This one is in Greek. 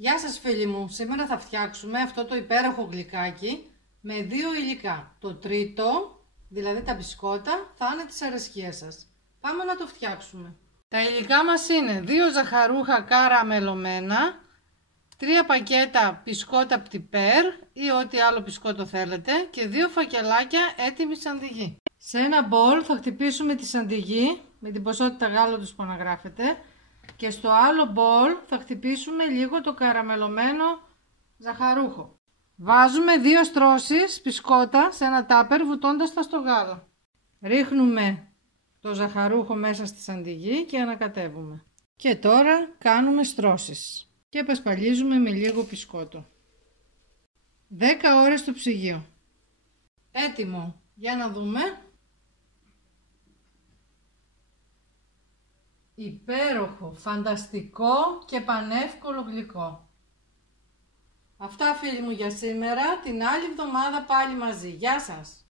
Γεια σας φίλοι μου, σήμερα θα φτιάξουμε αυτό το υπέροχο γλυκάκι με δύο υλικά. Το τρίτο, δηλαδή τα μπισκότα, θα είναι της αρεσκίας σας. Πάμε να το φτιάξουμε. Τα υλικά μας είναι 2 ζαχαρούχα καραμελωμένα, 3 πακέτα μπισκότα πτιπέρ ή ό,τι άλλο μπισκότο θέλετε και 2 φακελάκια έτοιμη σαντιγί. Σε ένα μπολ θα χτυπήσουμε τη σαντιγί με την ποσότητα γάλατος που αναγράφετε. Και στο άλλο μπολ θα χτυπήσουμε λίγο το καραμελωμένο ζαχαρούχο. Βάζουμε 2 στρώσεις μπισκότα σε ένα τάπερ βουτώντας τα στο γάλα. Ρίχνουμε το ζαχαρούχο μέσα στη σαντιγί και ανακατεύουμε. Και τώρα κάνουμε στρώσεις και πασπαλίζουμε με λίγο μπισκότο. 10 ώρες στο ψυγείο. Έτοιμο. Για να δούμε. Υπέροχο, φανταστικό και πανεύκολο γλυκό. Αυτά φίλοι μου για σήμερα, την άλλη εβδομάδα πάλι μαζί. Γεια σας!